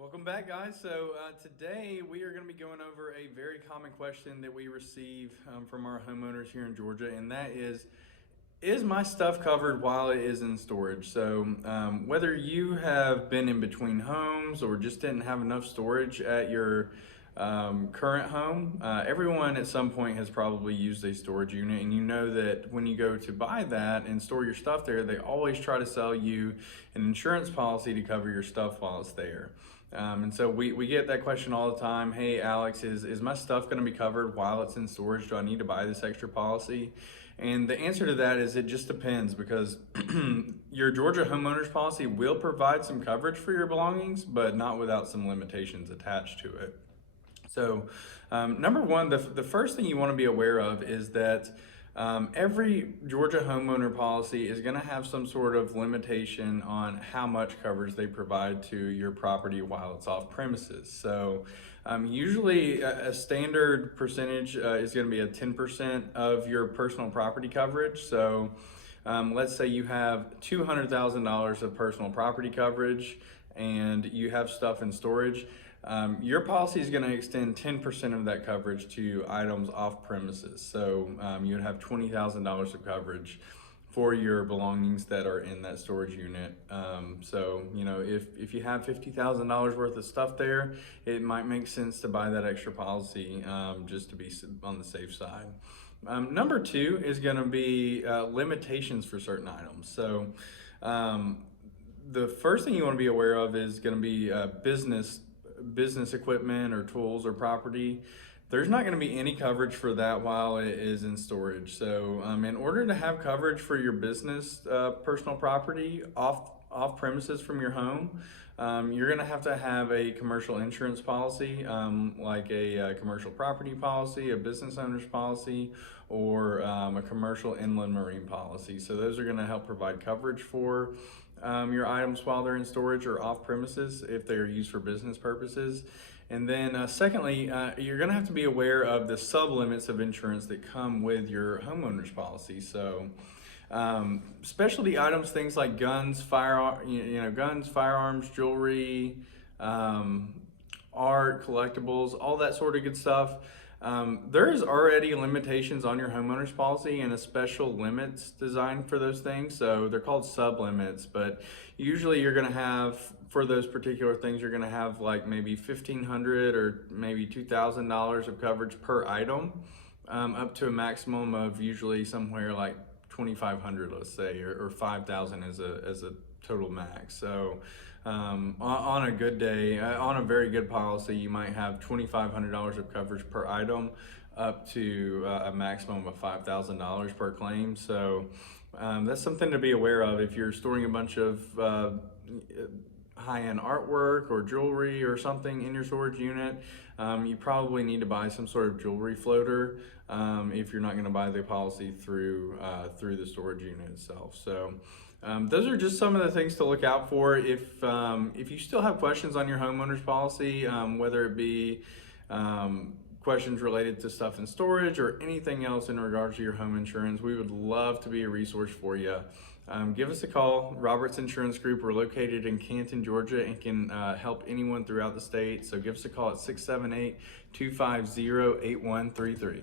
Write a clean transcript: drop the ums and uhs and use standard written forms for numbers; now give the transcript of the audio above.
Welcome back, guys. So today we are going to be going over a very common question that we receive from our homeowners here in Georgia, and that is my stuff covered while it is in storage? So whether you have been in between homes or just didn't have enough storage at your current home, everyone at some point has probably used a storage unit, and you know that when you go to buy that and store your stuff there, they always try to sell you an insurance policy to cover your stuff while it's there. And so we get that question all the time. Hey, Alex, is my stuff going to be covered while it's in storage? Do I need to buy this extra policy? And the answer to that is it just depends, because your Georgia homeowners policy will provide some coverage for your belongings, but not without some limitations attached to it. So number one, the first thing you want to be aware of is that every Georgia homeowner policy is going to have some sort of limitation on how much coverage they provide to your property while it's off premises. So usually a standard percentage is going to be a 10% of your personal property coverage. So let's say you have $200,000 of personal property coverage and you have stuff in storage. Your policy is going to extend 10% of that coverage to items off premises. So you would have $20,000 of coverage for your belongings that are in that storage unit. So, you know, if you have $50,000 worth of stuff there, it might make sense to buy that extra policy just to be on the safe side. Number two is going to be limitations for certain items. So the first thing you want to be aware of is going to be business equipment or tools or property. There's not going to be any coverage for that while it is in storage. So in order to have coverage for your business personal property off premises from your home, you're going to have a commercial insurance policy, like a commercial property policy, a business owner's policy, or a commercial inland marine policy. So those are going to help provide coverage for your items while they're in storage or off premises if they're used for business purposes. And then secondly, you're going to have to be aware of the sublimits of insurance that come with your homeowner's policy. So specialty items, things like guns, firearms, jewelry, art, collectibles, all that sort of good stuff. There's already limitations on your homeowner's policy and a special limits designed for those things. So they're called sublimits, but usually you're going to have, for those particular things, you're going to have like maybe $1,500 or maybe $2,000 of coverage per item, up to a maximum of usually somewhere like $2,500, let's say, or $5,000 as a total max. So on a good day, on a very good policy, you might have $2,500 of coverage per item, up to a maximum of $5,000 per claim. So that's something to be aware of if you're storing a bunch of high-end artwork or jewelry or something in your storage unit. You probably need to buy some sort of jewelry floater if you're not going to buy the policy through the storage unit itself. So those are just some of the things to look out for. If you still have questions on your homeowner's policy, whether it be questions related to stuff in storage or anything else in regards to your home insurance, we would love to be a resource for you. Give us a call. Roberts Insurance Group. We're located in Canton, Georgia, and can help anyone throughout the state. So give us a call at 678-250-8133.